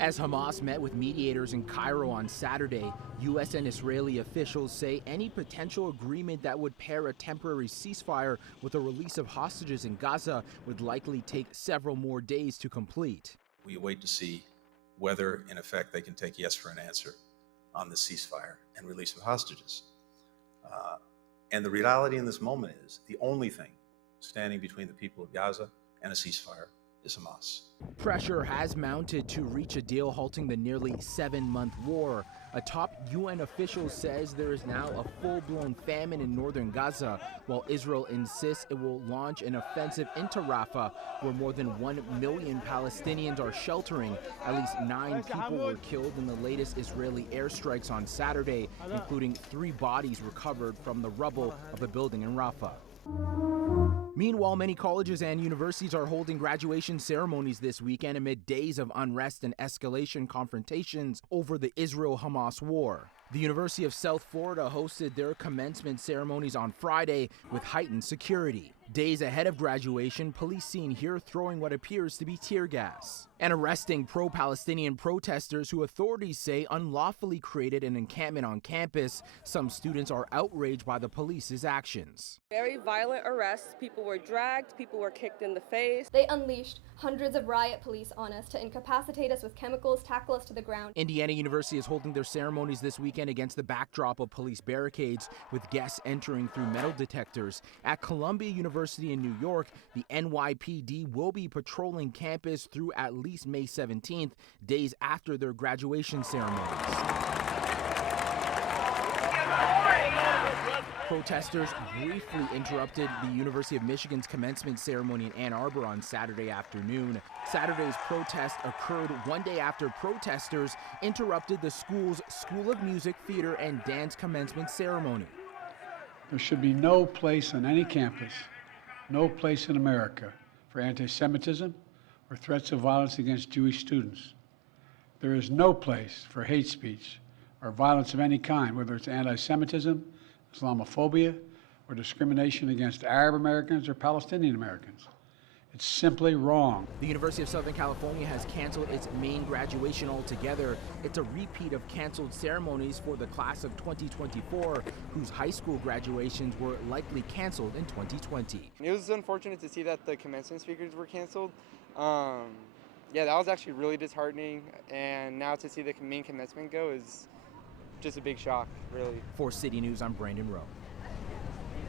As Hamas met with mediators in Cairo on Saturday, U.S. and Israeli officials say any potential agreement that would pair a temporary ceasefire with a release of hostages in Gaza would likely take several more days to complete. We wait to see whether, in effect, they can take yes for an answer on the ceasefire and release of hostages. And the reality in this moment is the only thing standing between the people of Gaza and a ceasefire is Hamas. Pressure has mounted to reach a deal halting the nearly 7-month war. A top UN official says there is now a full-blown famine in northern Gaza, while Israel insists it will launch an offensive into Rafah, where more than 1 million Palestinians are sheltering. At least 9 people were killed in the latest Israeli airstrikes on Saturday, including 3 bodies recovered from the rubble of a building in Rafah. Meanwhile, many colleges and universities are holding graduation ceremonies this weekend amid days of unrest and escalation confrontations over the Israel-Hamas war. The University of South Florida hosted their commencement ceremonies on Friday with heightened security. Days ahead of graduation, police seen here throwing what appears to be tear gas and arresting pro-Palestinian protesters who authorities say unlawfully created an encampment on campus. Some students are outraged by the police's actions. Very violent arrests. People were dragged, people were kicked in the face. They unleashed hundreds of riot police on us to incapacitate us with chemicals, tackle us to the ground. Indiana University is holding their ceremonies this weekend against the backdrop of police barricades, with guests entering through metal detectors. At Columbia University in New York, the NYPD will be patrolling campus through at least May 17th, days after their graduation ceremonies. Protesters briefly interrupted the University of Michigan's commencement ceremony in Ann Arbor on Saturday afternoon. Saturday's protest occurred one day after protesters interrupted the school's School of Music, Theater, and Dance commencement ceremony. There should be no place on any campus, no place in America for anti-Semitism or threats of violence against Jewish students. There is no place for hate speech or violence of any kind, whether it's anti-Semitism, Islamophobia, or discrimination against Arab Americans or Palestinian Americans. It's simply wrong. The University of Southern California has canceled its main graduation altogether. It's a repeat of canceled ceremonies for the class of 2024, whose high school graduations were likely canceled in 2020. It was unfortunate to see that the commencement speakers were canceled. Yeah, that was actually really disheartening, and now to see the main commencement go is just a big shock, really. For City News, I'm Brandon Rowe.